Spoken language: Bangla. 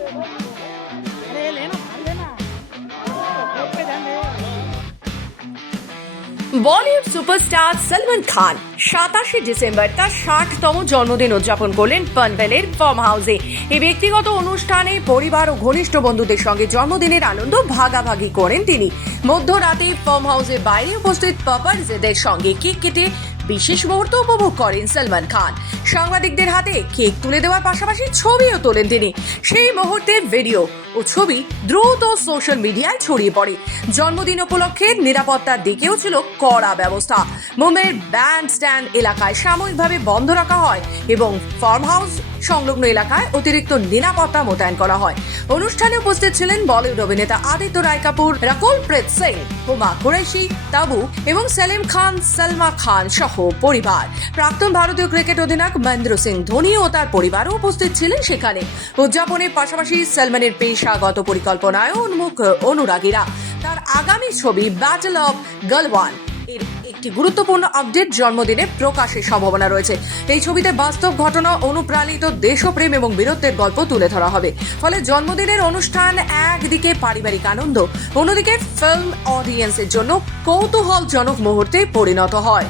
अरे लेना भाग लेना पे ध्यान दे। বলিউড সুপারস্টার সলমান খান 27 ডিসেম্বর তার 60তম জন্মদিন উদযাপন করলেন পনভেলের ফার্ম হাউসে। এই ব্যক্তিগত অনুষ্ঠানে পরিবার ও ঘনিষ্ঠ বন্ধুদের সঙ্গে জন্মদিনের আনন্দ ভাগাভাগি করেন তিনি। মধ্যরাতে ফার্ম হাউসের বাইরে উপস্থিত পাপারজিদের সঙ্গে কেক কেটে বিশেষ মুহূর্ত উপভোগ করেন সলমান খান। সাংবাদিকদের হাতে কেক তুলে দেওয়ার পাশাপাশি ছবিও তোলেন তিনি। সেই মুহূর্তের ভিডিও ও ছবি দ্রুত সোশ্যাল মিডিয়ায় ছড়িয়ে পড়ে। জন্মদিন উপলক্ষে নিরাপত্তার দিকেও ছিল কড়া ব্যবস্থা। মুম্বাইয়ের ব্যান্ড স্ট্যান্ড এলাকায় সাময়িকভাবে বন্ধ রাখা হয় এবং ফার্ম হাউস সংলগ্ন এলাকায় অতিরিক্ত নিরাপত্তা মোতায়েন করা হয়। অনুষ্ঠানে উপস্থিত ছিলেন বলিউড অভিনেতা আদিত্য রায় কাপুর, রাকুল প্রীত সিং, হুমা কুরেশি, তাবু এবং সেলিম খান, সলমা খান সহ পরিবার। প্রাক্তন ভারতীয় ক্রিকেট অধিনায়ক মহেন্দ্র সিং ধোনি ও তার পরিবারও উপস্থিত ছিলেন সেখানে। উদযাপনের পাশাপাশি সলমানের পেশাগত পরিকল্পনায় উন্মুখ অনুরাগীরা। তার আগামী ছবি ব্যাটল অফ গালওয়ান এর একটি গুরুত্বপূর্ণ আপডেট জন্মদিনে প্রকাশের সম্ভাবনা রয়েছে। এই ছবিতে বাস্তব ঘটনা অনুপ্রাণিত দেশপ্রেম এবং বীরত্বের গল্প তুলে ধরা হবে। ফলে জন্মদিনের অনুষ্ঠান একদিকে পারিবারিক আনন্দ, অন্যদিকে ফিল্ম অডিয়েন্সের জন্য কৌতূহলজনক মুহূর্তে পরিণত হয়।